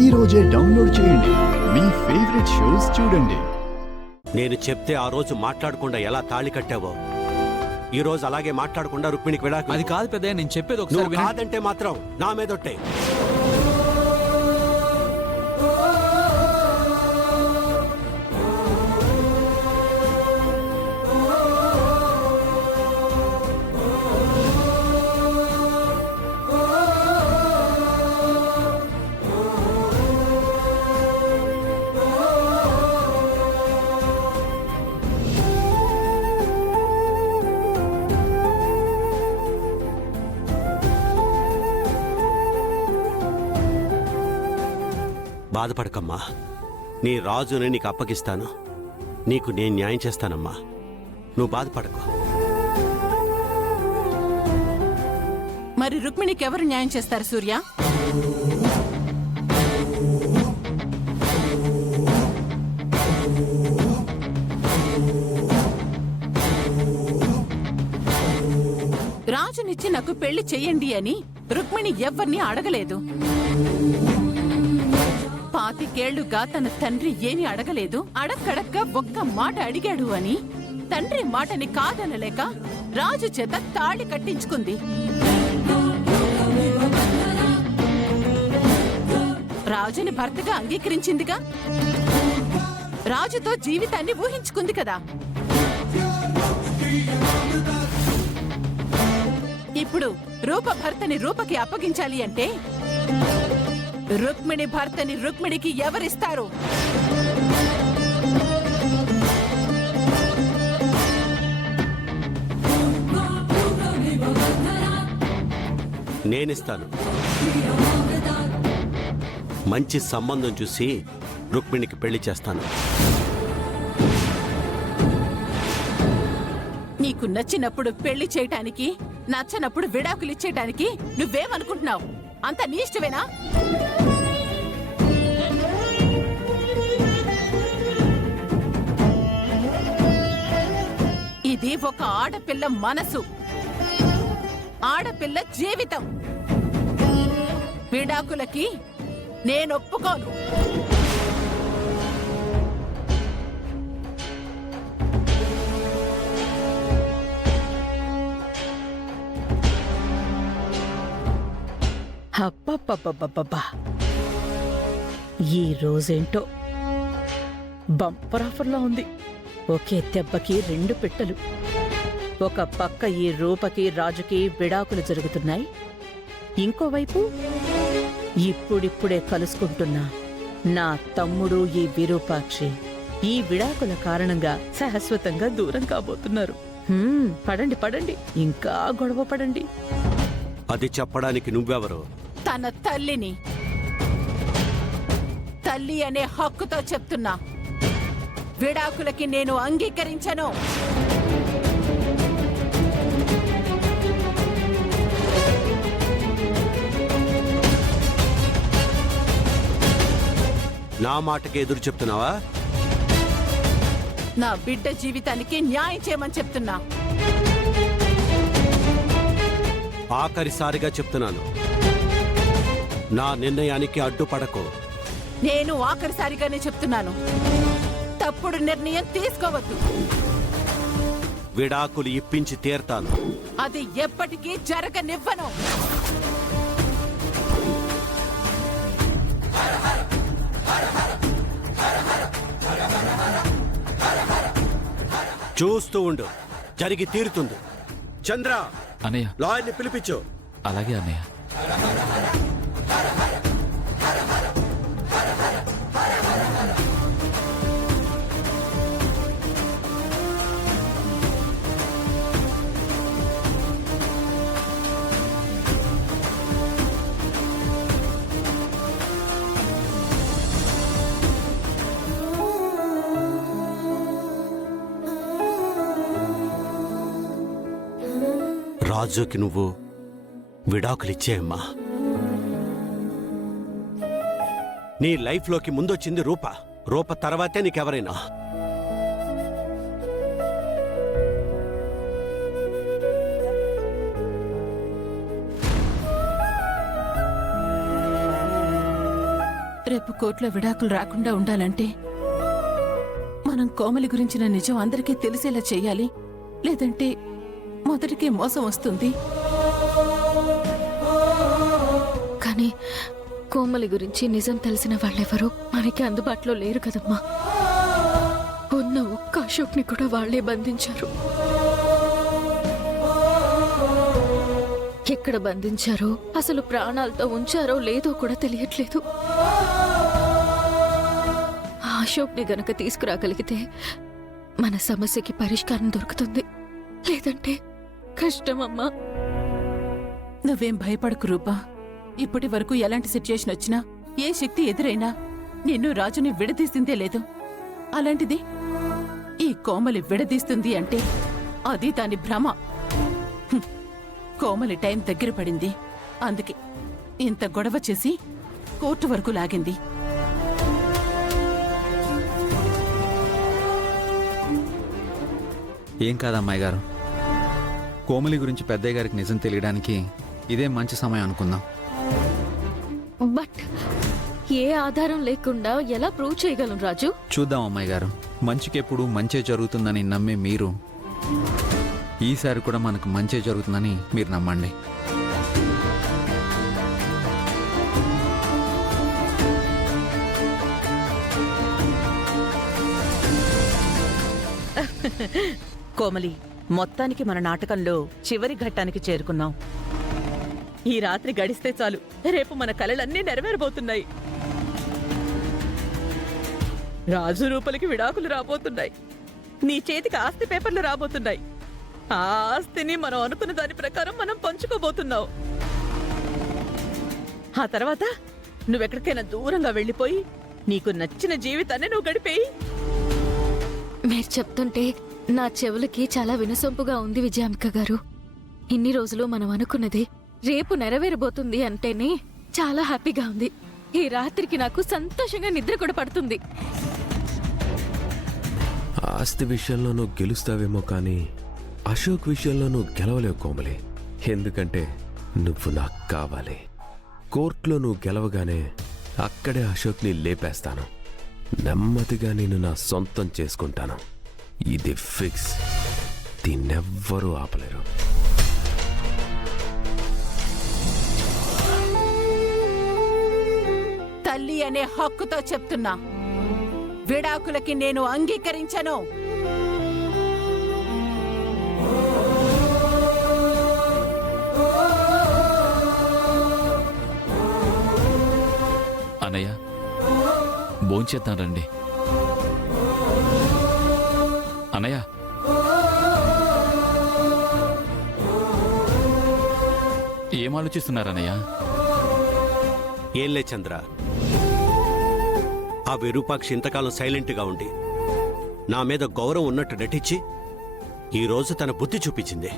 ఈ రోజే డౌన్లోడ్ చేయండి. మీ ఫేవరెట్ షోస్ చూడండి. నేను చెప్తే ఆ రోజు మాట్లాడకుండా ఎలా తాళి కట్టావో ఈ రోజు అలాగే మాట్లాడకుండా రుక్మిణికి విడాకులు. అది కాదు పెద్దయ్య, నేను చెప్పేది నువ్వు ఒకసారి వినండి. కాదంటే మాత్రం నా మీదొట్టే. బాధపడకమ్మా, నీ రాజుని నీకు అప్పగిస్తాను. నీకు నేను న్యాయం చేస్తానమ్మా, నువ్వు బాధపడకు. మరి రుక్మిణికి ఎవరు న్యాయం చేస్తారు సూర్య? రాజునిచ్చి నాకు పెళ్లి చెయ్యండి అని రుక్మిణి ఎవ్వరిని అడగలేదు. 25 తన తండ్రి ఏమీ అడగలేదు. అడక్కడక్క ఒక్క మాట అడిగాడు అని తండ్రి మాటని కాదనలేక రాజు చేత తాళి కట్టించుకుంది. రాజుని భర్తగా అంగీకరించిందిగా, రాజుతో జీవితాన్ని ఊహించుకుంది కదా. ఇప్పుడు రూప భర్తని రూపకి అప్పగించాలి అంటే రుక్మిణి భర్తని రుక్మిణికి ఎవరిస్తారు? నేనిస్తాను. మంచి సంబంధం చూసి రుక్మిణికి పెళ్లి చేస్తాను. నీకు నచ్చినప్పుడు పెళ్లి చేయటానికి, నచ్చనప్పుడు విడాకులు ఇచ్చేయటానికి నువ్వేమనుకుంటున్నావు? అంత నీ ఇష్టమేనా? ఇది ఒక ఆడపిల్ల మనసు, ఆడపిల్ల జీవితం. విడాకులకి నేనొప్పుకోను. అబ్బబ్బబ్బబ్బబ్బా, ఈ రోజేంటో బంపర్ ఆఫర్లా ఉంది. ఒకే దెబ్బకి 2 పిట్టలు. ఒక పక్క ఈ రూపకి రాజుకి విడాకులు జరుగుతున్నాయి, ఇంకోవైపు ఇప్పుడిప్పుడే కలుసుకుంటున్నా నా తమ్ముడు ఈ విరూపాక్షి ఈ విడాకుల కారణంగా శాశ్వతంగా దూరం కాబోతున్నారు. పడండి పడండి, ఇంకా గొడవ పడండి. అది చెప్పడానికి నువ్వెవరు? తన తల్లిని. తల్లి అనే హక్కుతో చెప్తున్నా, విడాకులకి నేను అంగీకరించను. నా మాటకి ఎదురు చెప్తున్నావా? నా బిడ్డ జీవితానికి న్యాయం చేయమని చెప్తున్నా. ఆఖరిసారిగా చెప్తున్నాను, నా నిర్ణయానికి అడ్డుపడకు. నేను ఆఖరిసారిగానే చెప్తున్నాను, తప్పుడు నిర్ణయం తీసుకోవద్దు. విడాకులు ఇప్పించి తీర్తాను. అది ఎప్పటికీ జరగనివ్వను. చూస్తూ ఉండు, జరిగి తీరుతుంది. చంద్ర, అన్నయ్య. లాయర్ని పిలిపించు. అలాగే అన్నయ్య. రాజుకి నువ్వు విడాకులిచ్చేయమ్మా. నీ లైఫ్లోకి ముందొచ్చింది రూప. రూప తర్వాతే నీకెవరైనా. రేపు కోర్టులో విడాకులు రాకుండా ఉండాలంటే మనం కోమలి గురించిన నిజం అందరికీ తెలిసేలా చెయ్యాలి. లేదంటే మొదటికే మోసం వస్తుంది. కానీ కోమలి గురించి నిజం తెలిసిన వాళ్ళెవరూ మనకి అందుబాటులో లేరు కదమ్మా. ఉన్న ఒక్క అశోక్ని కూడా వాళ్లే బంధించారు. ఎక్కడ బంధించారో, అసలు ప్రాణాలతో ఉంచారో లేదో కూడా తెలియట్లేదు. ఆ అశోక్ని గనక తీసుకురాగలిగితే మన సమస్యకి పరిష్కారం దొరుకుతుంది. లేదంటే కష్టమమ్మా. నువ్వేం భయపడకు రూపా. ఇప్పటి వరకు ఎలాంటి సిచ్యుయేషన్ వచ్చినా, ఏ శక్తి ఎదురైనా నిన్ను రాజుని విడదీసిందే లేదు. అలాంటిది ఈ కోమలి విడదీస్తుంది అంటే అది దాని భ్రమ. హ్మ్. కోమలి టైం దగ్గర పడింది. అందుకే ఇంత గొడవ చేసి కోర్టు వరకు లాగింది. ఏం కాదమ్మాయి గారు, కోమలి గురించి పెద్దయ్య గారికి నిజం తెలియడానికి ఇదే మంచి సమయం అనుకుందాం. బట్ ఏ ఆధారం లేకుండా ఎలా ప్రూవ్ చేయగలం రాజు? చూద్దాం అమ్మాయి గారు, మంచికెప్పుడు మంచే జరుగుతుందని నమ్మే మీరు ఈసారి కూడా మనకు మంచే జరుగుతుందని మీరు నమ్మండి. కోమలి, మొత్తానికి మన నాటకంలో చివరి ఘట్టానికి చేరుకున్నాం. ఈ రాత్రి గడిస్తే చాలు, రేపు మన కలలన్నీ నెరవేరబోతున్నాయి. రాజు రూపలికి విడాకులు రాబోతున్నాయి. నీ చేతికి ఆస్తి పేపర్లు రాబోతున్నాయి. ఆ ఆస్తిని మనం అనుకున్న దాని ప్రకారం మనం పంచుకోబోతున్నావు. ఆ తర్వాత నువ్వెక్కడికైనా దూరంగా వెళ్ళిపోయి నీకు నచ్చిన జీవితాన్ని నువ్వు గడిపేయి. మీరు చెప్తుంటే నా చెవులకి చాలా వినసొంపుగా ఉంది విజయాంబిక గారు. ఇన్ని రోజులు మనం అనుకున్నది రేపు నెరవేరబోతుంది అంటేనే చాలా హ్యాపీగా ఉంది. ఈ రాత్రికి నాకు సంతోషంగా నిద్ర కూడా పడుతుంది. ఆస్తి విషయంలో నువ్వు గెలుస్తావేమో కానీ అశోక్ విషయంలో నువ్వు గెలవలేవు కోమలి. ఎందుకంటే నువ్వు నాకు కావాలి. కోర్టులో నువ్వు గెలవగానే అక్కడే అశోక్ని లేపేస్తాను. నెమ్మదిగా నేను నా సొంతం చేసుకుంటాను. ఇది ఫిక్స్. దీన్నెవ్వరూ ఆపలేరు. తల్లి అనే హక్కుతో చెప్తున్నా, విడాకులకి నేను అంగీకరించను. అన్నయ్య, భోంచేద్దాం రండి. అన్నయ్య, ఏం ఆలోచిస్తున్నారన్నయ్య? ఏంలే చంద్ర, ఆ విరూపాక్షి ఇంతకాలం సైలెంట్గా ఉండి నా మీద గౌరవం ఉన్నట్టు నటించి ఈరోజు తన బుద్ధి చూపించింది.